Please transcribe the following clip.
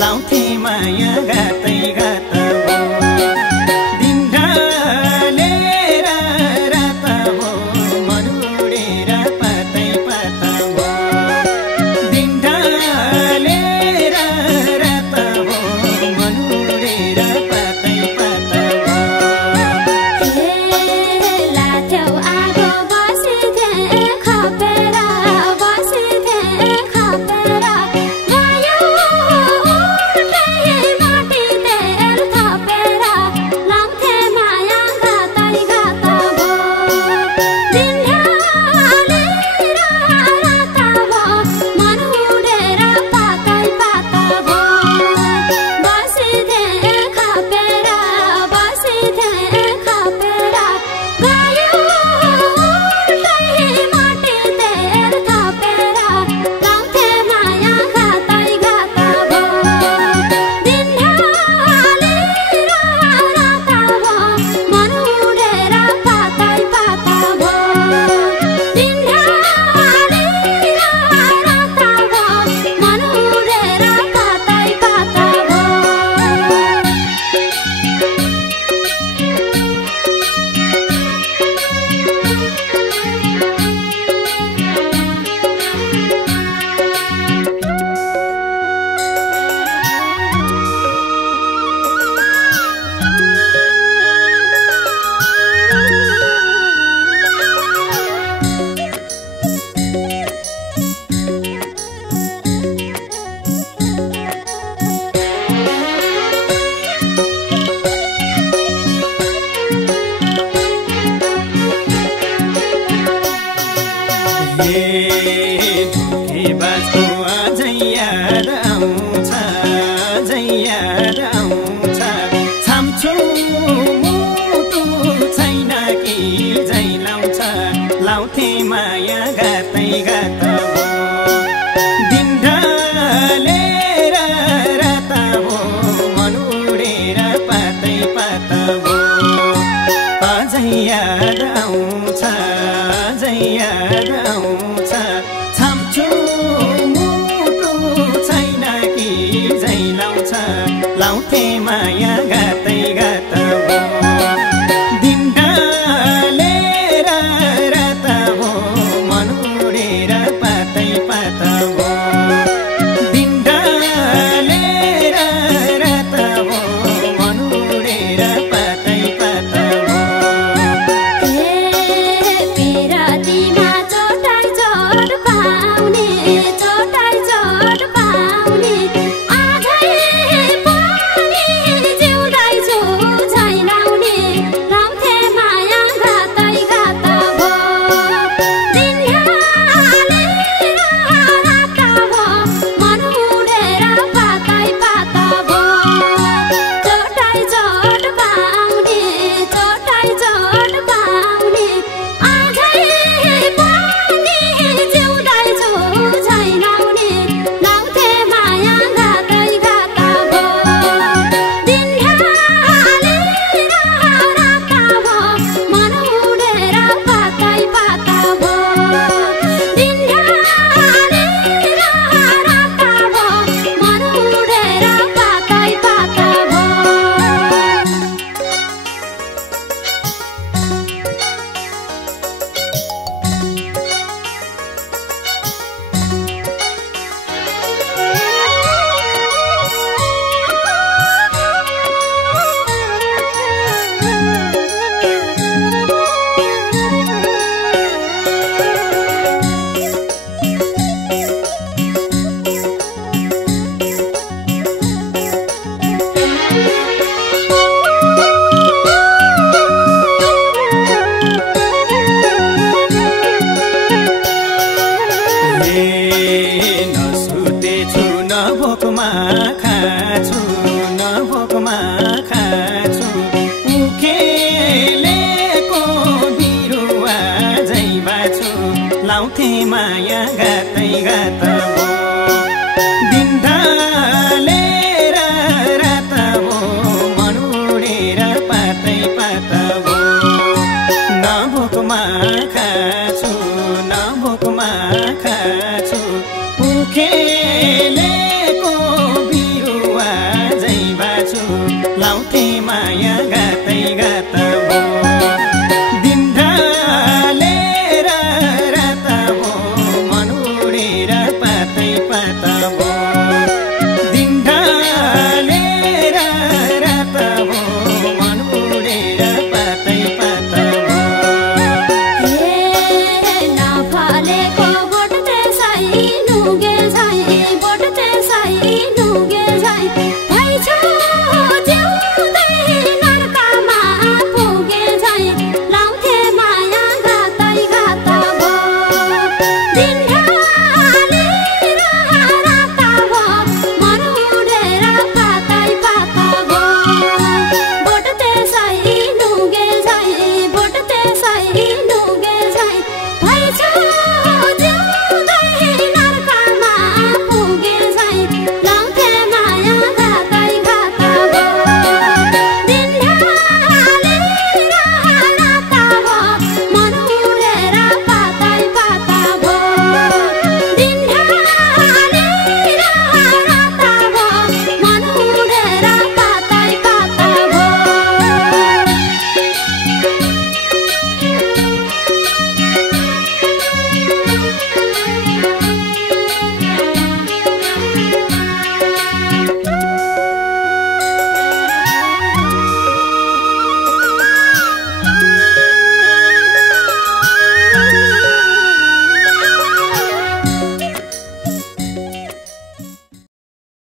लाउँथे माया गातै गात हो दिन ढलेर रात हो मन उडेर पातै पात हो दिन ढलेर रात हो मन उडेर पातै पात हो लाथ्यौ आगो बसिथे खपेर बसिथे खपेर गयो उठै माटी तेल थपेर लाउँथे माया गातै गात हो दिन ढलेर रात हो मन उडेर पातै पात हो बसिथे खपेर बसिथे खपेर गयो उठै माटी तेल थपेर लाउँथे माया गातै गात हो दिन ढलेर रात हो मन उडेर पातै पात हो दिन ढलेर रात हो मन उडेर पातै पात हो धोकेबाजको अझै याद आउँछ अझै याद आउँछ छाम्छु मुटु छैन कि झै लाउँछ लाउँथे माया गातै गात हो दिन ढलेर रात हो मन उडेर पातै पात हो अझै याद आउँछ अझै याद आउँछ छाम्छु मुटु छैन कि झै लाउँछ लाउँथे माया गातै गात हो